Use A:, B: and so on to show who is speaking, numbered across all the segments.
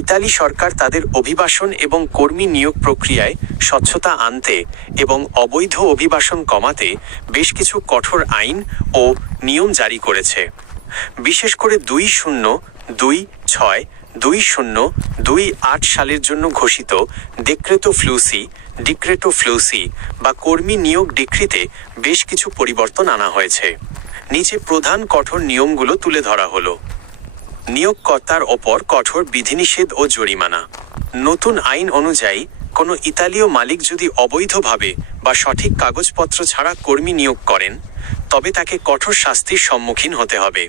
A: Italy সরকার তাদের অভিবাসন এবং কর্মী নিয়োগ প্রক্রিয়ায় স্বচ্ছতা আনতে এবং অবৈধ অভিবাসন কমাতে বেশ কিছু কঠোর আইন ও নিয়ম জারি করেছে। বিশেষ করে দুই শূন্য দুই ছয় দুই শূন্য দুই আট সালের জন্য ঘোষিত ডেক্রেটো ফ্লুসি ডিক্রেটো ফ্লুসি বা কর্মী নিয়োগ ডিক্রিতে বেশ কিছু পরিবর্তন আনা হয়েছে। নিচে প্রধান কঠোর নিয়মগুলো তুলে ধরা হলো। নিয়োগকর্তার ওপর কঠোর বিধিনিষেধ ও জরিমানা। নতুন আইন অনুযায়ী, কোনো ইতালীয় মালিক যদি অবৈধভাবে বা সঠিক কাগজপত্র ছাড়া কর্মী নিয়োগ করেন, তবে তাকে কঠোর শাস্তির সম্মুখীন হতে হবে।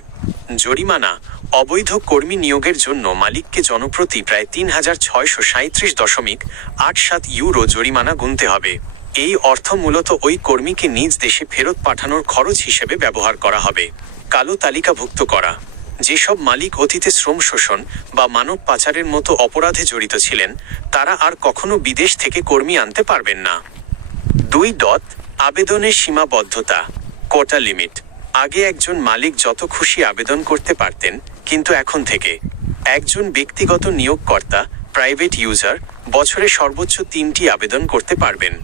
A: জরিমানা, অবৈধ কর্মী নিয়োগের জন্য মালিককে জনপ্রতি প্রায় তিন হাজার ছয়শো সাঁত্রিশ দশমিক আট সাত ইউরো জরিমানা গুনতে হবে। এই অর্থ মূলত ওই কর্মীকে নিজ দেশে ফেরত পাঠানোর খরচ হিসেবে ব্যবহার করা হবে। কালো তালিকাভুক্ত করা। যেসব মালিক অতীতে শ্রম শোষণ বা মানব পাচারের মতো অপরাধে জড়িত ছিলেন, তারা আর কখনো বিদেশ থেকে কর্মী আনতে পারবেন না। দুই ডট আবেদনের সীমাবদ্ধতা, কোটা লিমিট। আগে একজন মালিক যত খুশি আবেদন করতে পারতেন, কিন্তু এখন থেকে। একজন ব্যক্তিগত নিয়োগকর্তা, প্রাইভেট ইউজার, বছরে সর্বোচ্চ তিনটি আবেদন করতে পারবেন।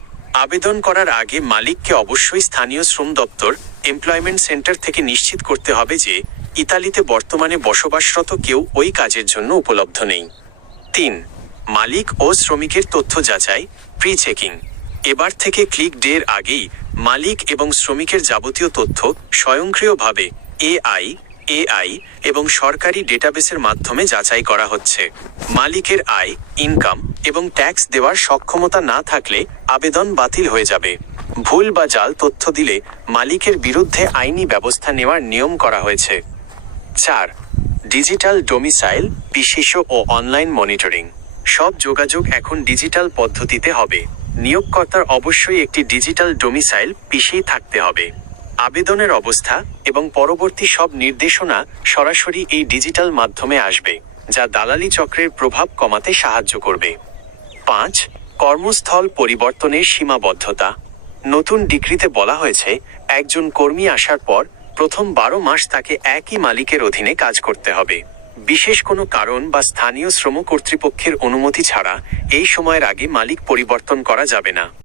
A: আবেদন করার আগে মালিককে অবশ্যই স্থানীয় শ্রম দপ্তর, এমপ্লয়মেন্ট সেন্টার থেকে নিশ্চিত করতে হবে যে ইতালিতে বর্তমানে বসবাসরত কেউ ওই কাজের জন্য উপলব্ধ নেই। তিন, মালিক ও শ্রমিকের তথ্য যাচাই প্রি চেকিং এবার থেকে ক্লিক ডের আগেই মালিক এবং শ্রমিকের যাবতীয় তথ্য স্বয়ংক্রিয়ভাবে এআই এআই এবং সরকারি ডেটাবেসের মাধ্যমে যাচাই করা হচ্ছে। মালিকের আয় ইনকাম এবং ট্যাক্স দেওয়ার সক্ষমতা না থাকলে আবেদন বাতিল হয়ে যাবে। ভুল বা জাল তথ্য দিলে মালিকের বিরুদ্ধে আইনি ব্যবস্থা নেওয়ার নিয়ম করা হয়েছে। চার, ডিজিটাল ডোমিসাইল, বিশেষ ও অনলাইন মনিটরিং। সব যোগাযোগ এখন ডিজিটাল পদ্ধতিতে হবে। নিয়োগকর্তার অবশ্যই একটি ডিজিটাল ডোমিসাইল পিসেই থাকতে হবে। আবেদনের অবস্থা এবং পরবর্তী সব নির্দেশনা সরাসরি এই ডিজিটাল মাধ্যমে আসবে, যা দালালি চক্রের প্রভাব কমাতে সাহায্য করবে। পাঁচ, কর্মস্থল পরিবর্তনের সীমাবদ্ধতা। নতুন ডিগ্রিতে বলা হয়েছে, একজন কর্মী আসার পর প্রথম বারো মাস তাকে একই মালিকের অধীনে কাজ করতে হবে। বিশেষ কোনো কারণ বা স্থানীয় শ্রম কর্তৃপক্ষের অনুমতি ছাড়া এই সময়ের আগে মালিক পরিবর্তন করা যাবে না।